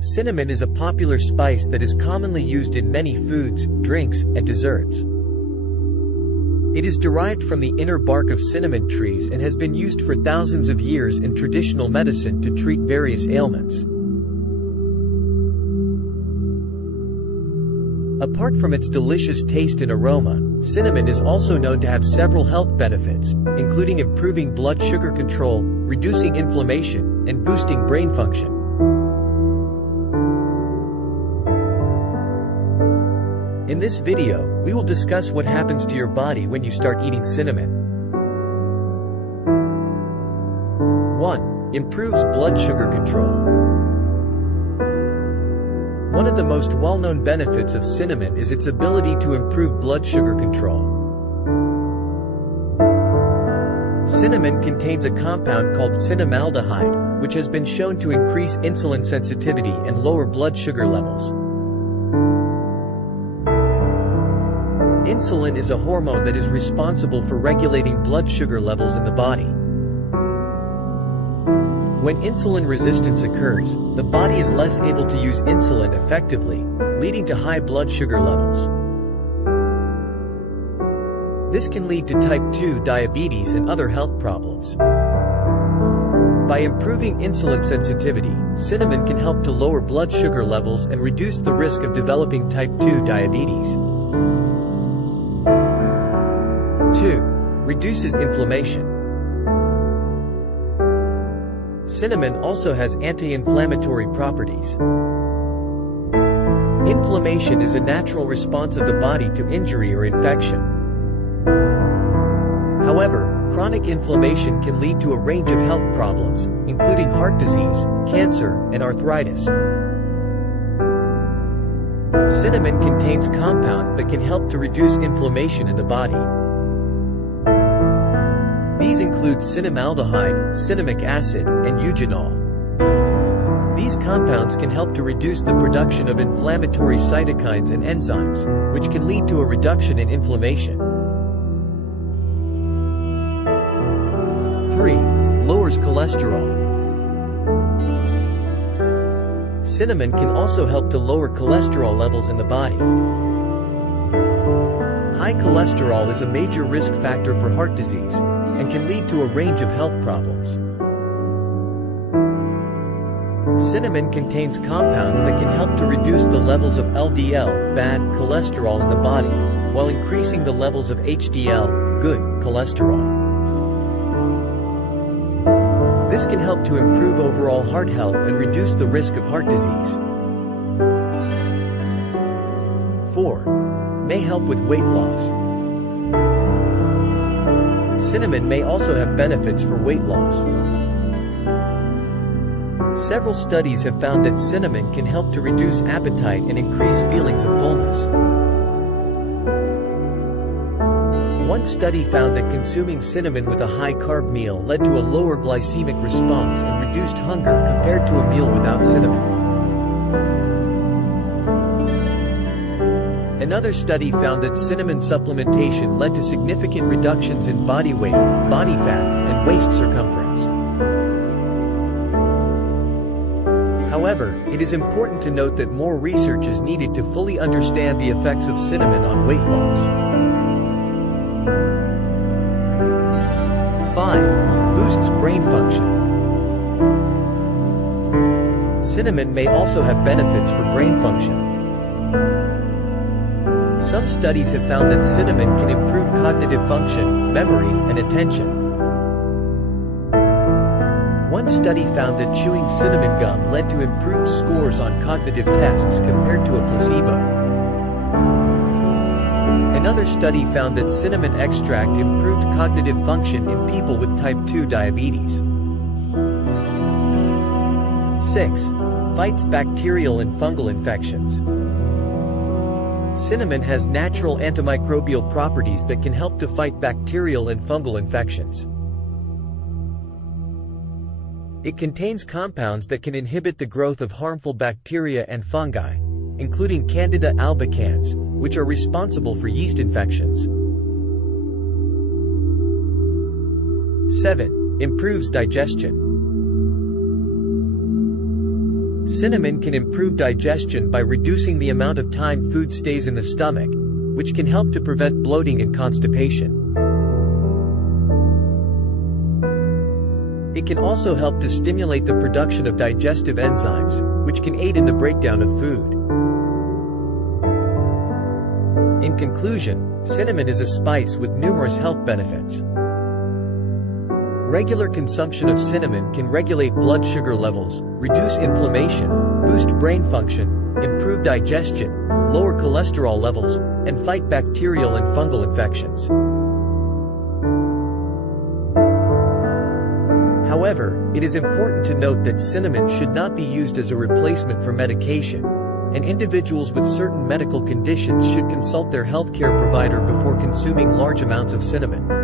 Cinnamon is a popular spice that is commonly used in many foods, drinks, and desserts. It is derived from the inner bark of cinnamon trees and has been used for thousands of years in traditional medicine to treat various ailments. Apart from its delicious taste and aroma, cinnamon is also known to have several health benefits, including improving blood sugar control, reducing inflammation, and boosting brain function. In this video, we will discuss what happens to your body when you start eating cinnamon. 1. Improves blood sugar control. One of the most well-known benefits of cinnamon is its ability to improve blood sugar control. Cinnamon contains a compound called cinnamaldehyde, which has been shown to increase insulin sensitivity and lower blood sugar levels. Insulin is a hormone that is responsible for regulating blood sugar levels in the body. When insulin resistance occurs, the body is less able to use insulin effectively, leading to high blood sugar levels. This can lead to type 2 diabetes and other health problems. By improving insulin sensitivity, cinnamon can help to lower blood sugar levels and reduce the risk of developing type 2 diabetes. 2. Reduces inflammation. Cinnamon also has anti-inflammatory properties. Inflammation is a natural response of the body to injury or infection. However, chronic inflammation can lead to a range of health problems, including heart disease, cancer, and arthritis. Cinnamon contains compounds that can help to reduce inflammation in the body. These include cinnamaldehyde, cinnamic acid, and eugenol. These compounds can help to reduce the production of inflammatory cytokines and enzymes, which can lead to a reduction in inflammation. 3. Lowers cholesterol. Cinnamon can also help to lower cholesterol levels in the body. High cholesterol is a major risk factor for heart disease, and can lead to a range of health problems. Cinnamon contains compounds that can help to reduce the levels of LDL, bad cholesterol in the body, while increasing the levels of HDL, good cholesterol. This can help to improve overall heart health and reduce the risk of heart disease. 4. May help with weight loss. Cinnamon may also have benefits for weight loss. Several studies have found that cinnamon can help to reduce appetite and increase feelings of fullness. One study found that consuming cinnamon with a high-carb meal led to a lower glycemic response and reduced hunger compared to a meal without cinnamon. Another study found that cinnamon supplementation led to significant reductions in body weight, body fat, and waist circumference. However, it is important to note that more research is needed to fully understand the effects of cinnamon on weight loss. 5. Boosts brain function. Cinnamon may also have benefits for brain function. Some studies have found that cinnamon can improve cognitive function, memory, and attention. One study found that chewing cinnamon gum led to improved scores on cognitive tests compared to a placebo. Another study found that cinnamon extract improved cognitive function in people with type 2 diabetes. 6. Fights bacterial and fungal infections. Cinnamon has natural antimicrobial properties that can help to fight bacterial and fungal infections. It contains compounds that can inhibit the growth of harmful bacteria and fungi, including Candida albicans, which are responsible for yeast infections. 7. Improves digestion. Cinnamon can improve digestion by reducing the amount of time food stays in the stomach, which can help to prevent bloating and constipation. It can also help to stimulate the production of digestive enzymes, which can aid in the breakdown of food. In conclusion, cinnamon is a spice with numerous health benefits. Regular consumption of cinnamon can regulate blood sugar levels, reduce inflammation, boost brain function, improve digestion, lower cholesterol levels, and fight bacterial and fungal infections. However, it is important to note that cinnamon should not be used as a replacement for medication, and individuals with certain medical conditions should consult their healthcare provider before consuming large amounts of cinnamon.